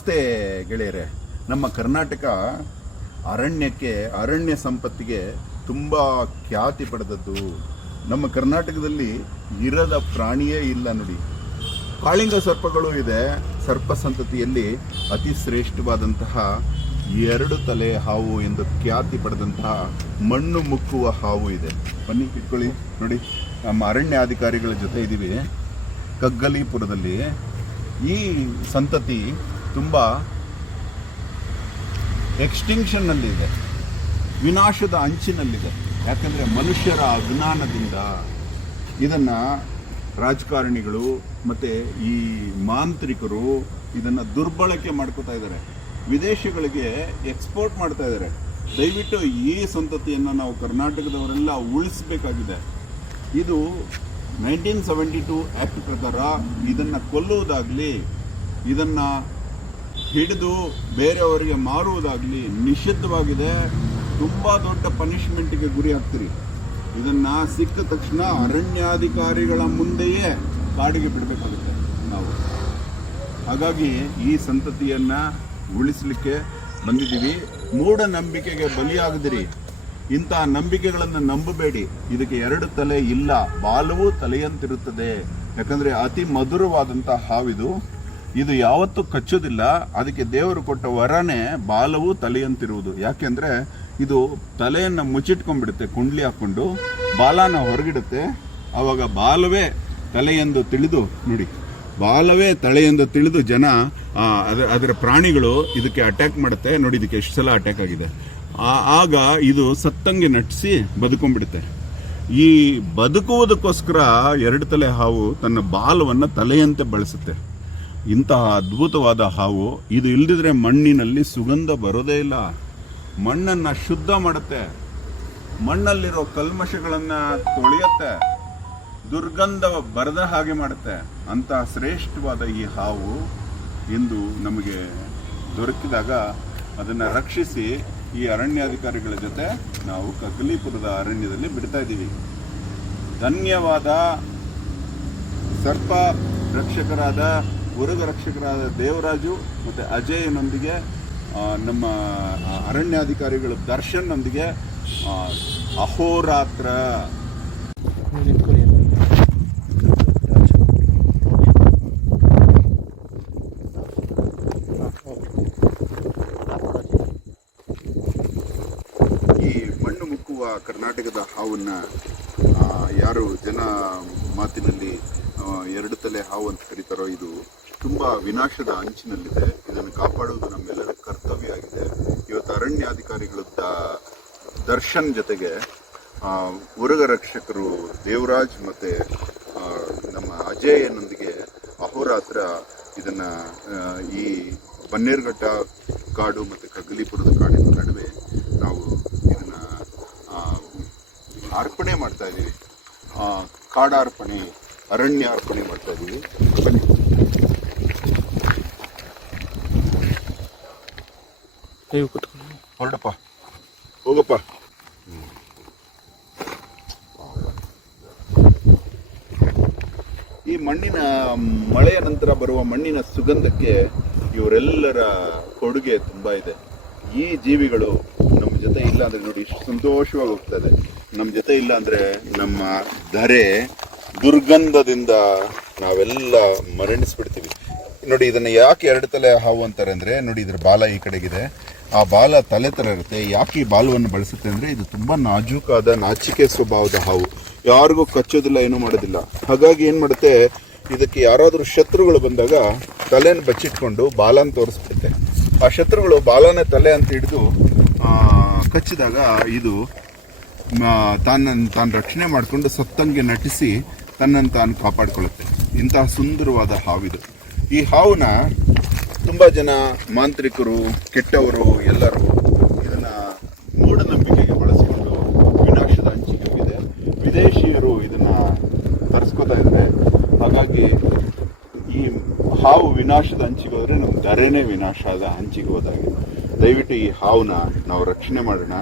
ನಮಸ್ತೆ ಗೆಳೆಯರೆ. ನಮ್ಮ ಕರ್ನಾಟಕ ಅರಣ್ಯಕ್ಕೆ, ಅರಣ್ಯ ಸಂಪತ್ತಿಗೆ ತುಂಬ ಖ್ಯಾತಿ ಪಡೆದದ್ದು. ನಮ್ಮ ಕರ್ನಾಟಕದಲ್ಲಿ ಇರದ ಪ್ರಾಣಿಯೇ ಇಲ್ಲ ನೋಡಿ. ಕಾಳಿಂಗ ಸರ್ಪಗಳು ಇದೆ. ಸರ್ಪ ಸಂತತಿಯಲ್ಲಿ ಅತಿ ಶ್ರೇಷ್ಠವಾದಂತಹ ಎರಡು ತಲೆ ಹಾವು ಎಂದು ಖ್ಯಾತಿ ಪಡೆದಂತಹ ಮಣ್ಣು ಮುಕ್ಕುವ ಹಾವು ಇದೆ. ಬನ್ನಿ ಇಟ್ಕೊಳ್ಳಿ ನೋಡಿ. ನಮ್ಮ ಅರಣ್ಯ ಅಧಿಕಾರಿಗಳ ಜೊತೆ ಇದ್ದೀವಿ. ಕಗ್ಗಲೀಪುರದಲ್ಲಿ ಈ ಸಂತತಿ ತುಂಬ ಎಕ್ಸ್ಟಿಂಕ್ಷನ್ನಲ್ಲಿದೆ ವಿನಾಶದ ಅಂಚಿನಲ್ಲಿದೆ. ಯಾಕಂದರೆ ಮನುಷ್ಯರ ಅಜ್ಞಾನದಿಂದ ಇದನ್ನು ರಾಜಕಾರಣಿಗಳು ಮತ್ತು ಈ ಮಾಂತ್ರಿಕರು ಇದನ್ನು ದುರ್ಬಳಕೆ ಮಾಡ್ಕೋತಾ ಇದ್ದಾರೆ. ವಿದೇಶಗಳಿಗೆ ಎಕ್ಸ್ಪೋರ್ಟ್ ಮಾಡ್ತಾ ಇದ್ದಾರೆ. ದಯವಿಟ್ಟು ಈ ಸಂತತಿಯನ್ನು ನಾವು ಕರ್ನಾಟಕದವರೆಲ್ಲ ಉಳಿಸಬೇಕಾಗಿದೆ. ಇದು ನೈನ್ಟೀನ್ ಸೆವೆಂಟಿ ಟು ಆ್ಯಕ್ಟ್ ಪ್ರಕಾರ ಇದನ್ನು ಕೊಲ್ಲುವುದಾಗಲಿ, ಇದನ್ನು ಹಿಡಿದು ಬೇರೆಯವರಿಗೆ ಮಾರುವುದಾಗಲಿ ನಿಷಿದ್ಧವಾಗಿದೆ. ತುಂಬ ದೊಡ್ಡ ಪನಿಷ್ಮೆಂಟ್ಗೆ ಗುರಿ ಆಗ್ತೀರಿ ಇದನ್ನು ಸಿಕ್ಕ ತಕ್ಷಣ ಅರಣ್ಯಾಧಿಕಾರಿಗಳ ಮುಂದೆಯೇ ಕಾಡಿಗೆ ಬಿಡಬೇಕಾಗುತ್ತೆ ನಾವು. ಹಾಗಾಗಿ ಈ ಸಂತತಿಯನ್ನು ಉಳಿಸಲಿಕ್ಕೆ ಬಂದಿದ್ದೀವಿ. ಮೂಢನಂಬಿಕೆಗೆ ಬಲಿಯಾಗದಿರಿ. ಇಂತಹ ನಂಬಿಕೆಗಳನ್ನು ನಂಬಬೇಡಿ. ಇದಕ್ಕೆ ಎರಡು ತಲೆ ಇಲ್ಲ. ಬಾಲವು ತಲೆಯಂತಿರುತ್ತದೆ. ಯಾಕಂದ್ರೆ ಅತಿ ಮಧುರವಾದಂಥ ಹಾವಿದು. ಇದು ಯಾವತ್ತೂ ಕಚ್ಚೋದಿಲ್ಲ. ಅದಕ್ಕೆ ದೇವರು ಕೊಟ್ಟ ವರನೇ ಬಾಲವು ತಲೆಯಂತಿರುವುದು. ಯಾಕೆಂದ್ರೆ ಇದು ತಲೆಯನ್ನು ಮುಚ್ಚಿಟ್ಕೊಂಡ್ಬಿಡುತ್ತೆ, ಕುಂಡ್ಲಿ ಹಾಕೊಂಡು ಬಾಲನ ಹೊರಗಿಡುತ್ತೆ. ಅವಾಗ ಬಾಲವೇ ತಲೆಯೆಂದು ತಿಳಿದು, ನೋಡಿ, ಬಾಲವೇ ತಲೆಯೆಂದು ತಿಳಿದು ಜನ ಅದರ ಅದರ ಪ್ರಾಣಿಗಳು ಇದಕ್ಕೆ ಅಟ್ಯಾಕ್ ಮಾಡುತ್ತೆ. ನೋಡಿ, ಇದಕ್ಕೆ ಎಷ್ಟು ಸಲ ಅಟ್ಯಾಕ್ ಆಗಿದೆ. ಆಗ ಇದು ಸತ್ತಂಗೆ ನಟಿಸಿ ಬದುಕೊಂಡ್ಬಿಡುತ್ತೆ. ಈ ಬದುಕುವುದಕ್ಕೋಸ್ಕರ ಎರಡು ತಲೆ ಹಾವು ತನ್ನ ಬಾಲವನ್ನು ತಲೆಯಂತೆ ಬಳಸುತ್ತೆ. ಇಂತಹ ಅದ್ಭುತವಾದ ಹಾವು ಇದು ಇಲ್ದಿದ್ರೆ ಮಣ್ಣಿನಲ್ಲಿ ಸುಗಂಧ ಬರೋದೇ ಇಲ್ಲ. ಮಣ್ಣನ್ನು ಶುದ್ಧ ಮಾಡುತ್ತೆ. ಮಣ್ಣಲ್ಲಿರೋ ಕಲ್ಮಶಗಳನ್ನು ತೊಳೆಯುತ್ತೆ. ದುರ್ಗಂಧ ಬರದ ಹಾಗೆ ಮಾಡುತ್ತೆ. ಅಂತಹ ಶ್ರೇಷ್ಠವಾದ ಈ ಹಾವು ಇಂದು ನಮಗೆ ದೊರಕಿದಾಗ ಅದನ್ನು ರಕ್ಷಿಸಿ ಈ ಅರಣ್ಯಾಧಿಕಾರಿಗಳ ಜೊತೆ ನಾವು ಕಗ್ಲೀಪುರದ ಅರಣ್ಯದಲ್ಲಿ ಬಿಡ್ತಾ ಇದ್ದೀವಿ. ಧನ್ಯವಾದ. ಸರ್ಪ ರಕ್ಷಕರಾದ ಉರುಗ ರಕ್ಷಕರಾದ ದೇವರಾಜು ಮತ್ತು ಅಜಯ್ನೊಂದಿಗೆ ನಮ್ಮ ಅರಣ್ಯಾಧಿಕಾರಿಗಳ ದರ್ಶನ್ನೊಂದಿಗೆ ಅಹೋರಾತ್ರ. ಈ ಮಣ್ಣು ಮುಕ್ಕುವ ಕರ್ನಾಟಕದ ಹಾವನ್ನ ಯಾರು ಜನ ಮಾತಿನಲ್ಲಿ ಎರಡು ತಲೆ ಹಾವು ಅಂತ ಕರೀತಾರೋ ಇದು ತುಂಬಾ ವಿನಾಶದ ಅಂಚಿನಲ್ಲಿದೆ. ಇದನ್ನು ಕಾಪಾಡುವುದು ನಮ್ಮೆಲ್ಲರ ಕರ್ತವ್ಯ ಆಗಿದೆ. ಇವತ್ತು ಅರಣ್ಯಾಧಿಕಾರಿಗಳ ದರ್ಶನ್ ಜೊತೆಗೆ ಉರಗ ರಕ್ಷಕರು ದೇವರಾಜ್ ಮತ್ತೆ ನಮ್ಮ ಅಜಯನೊಂದಿಗೆ ಅಹೋರಾತ್ರ ಇದನ್ನ ಈ ಬನ್ನೇರುಘಟ್ಟ ಕಾಡು ಮತ್ತು ಕಗ್ಲಿಪುರದ ಕಾಡಿನ ನಡುವೆ ನಾವು ಇದನ್ನ ಆ, ಅರ್ಪಣೆ ಮಾಡ್ತಾ ಇದ್ದೀವಿ. ಆ, ಕಾಡಾರ್ಪಣೆ ಅರಣ್ಯ ಅರ್ಪಣೆ ಮಾಡ್ತಾ ಇದ್ದೀವಿ. ಬನ್ನಿ. ನೀವು ಹೊರಡಪ್ಪ. ಹೋಗಪ್ಪ. ಈ ಮಣ್ಣಿನ ಮಳೆಯ ನಂತರ ಬರುವ ಮಣ್ಣಿನ ಸುಗಂಧಕ್ಕೆ ಇವರೆಲ್ಲರ ಕೊಡುಗೆ ತುಂಬಾ ಇದೆ. ಈ ಜೀವಿಗಳು ನಮ್ಮ ಜೊತೆ ಇಲ್ಲ ಅಂದ್ರೆ ನೋಡಿ ಇಷ್ಟು ಸಂತೋಷವಾಗಿ ಹೋಗ್ತದೆ ನಮ್ಮ ಜೊತೆ ಇಲ್ಲ ಅಂದ್ರೆ ನಮ್ಮ ಧರೆ ದುರ್ಗಂಧದಿಂದ ನಾವೆಲ್ಲ ಮರಣಿಸ್ಬಿಡ್ತೀವಿ. ನೋಡಿ, ಇದನ್ನ ಯಾಕೆ ಎರಡು ತಲೆ ಹಾವು ಅಂತಾರೆ ಅಂದ್ರೆ, ನೋಡಿ, ಇದ್ರ ಬಾಲ ಈ ಕಡೆಗಿದೆ. ಆ ಬಾಲ ತಲೆ ತರ ಇರುತ್ತೆ. ಯಾಕೆ ಈ ಬಾಲವನ್ನು ಬಳಸುತ್ತೆ ಅಂದ್ರೆ, ಇದು ತುಂಬಾ ನಾಜೂಕಾದ, ನಾಚಿಕೆ ಸ್ವಭಾವದ ಹಾವು. ಯಾರಿಗೂ ಕಚ್ಚೋದಿಲ್ಲ, ಏನೂ ಮಾಡೋದಿಲ್ಲ. ಹಾಗಾಗಿ ಏನ್ ಮಾಡುತ್ತೆ, ಇದಕ್ಕೆ ಯಾರಾದರೂ ಶತ್ರುಗಳು ಬಂದಾಗ ತಲೆನ ಬಚ್ಚಿಟ್ಕೊಂಡು ಬಾಲನ ತೋರಿಸ್ಬಿಡುತ್ತೆ. ಆ ಶತ್ರುಗಳು ಬಾಲನ ತಲೆ ಅಂತ ಹಿಡಿದು ಕಚ್ಚಿದಾಗ ಇದು ತಾನನ್ನು ತಾನು ರಕ್ಷಣೆ ಮಾಡಿಕೊಂಡು ಸತ್ತಂಗೆ ನಟಿಸಿ ತನ್ನನ್ನು ತಾನು ಕಾಪಾಡಿಕೊಳ್ಳುತ್ತೆ. ಇಂತಹ ಸುಂದರವಾದ ಹಾವಿದು. ಈ ಹಾವನ್ನ ತುಂಬ ಜನ ಮಾಂತ್ರಿಕರು, ಕೆಟ್ಟವರು ಎಲ್ಲರೂ ಇದನ್ನ ಮೂಢನಂಬಿಕೆಗೆ ಬಳಸಿಕೊಂಡು ವಿನಾಶದ ಹಂಚಿಕೆ ಹೋಗಿದೆ ವಿದೇಶಿಯರು ಇದನ್ನ ತರಿಸ್ಕೋತಾ ಇದ್ದಾರೆ. ಹಾಗಾಗಿ ಈ ಹಾವು ವಿನಾಶದ ಹಂಚಿಗೆ ಹೋದ್ರೆ ನಮ್ಮ ವಿನಾಶ ವಿನಾಶದ ಹಂಚಿಗೆ ಹೋದಾಗ. ದಯವಿಟ್ಟು ಈ ಹಾವನ್ನ ನಾವು ರಕ್ಷಣೆ ಮಾಡೋಣ.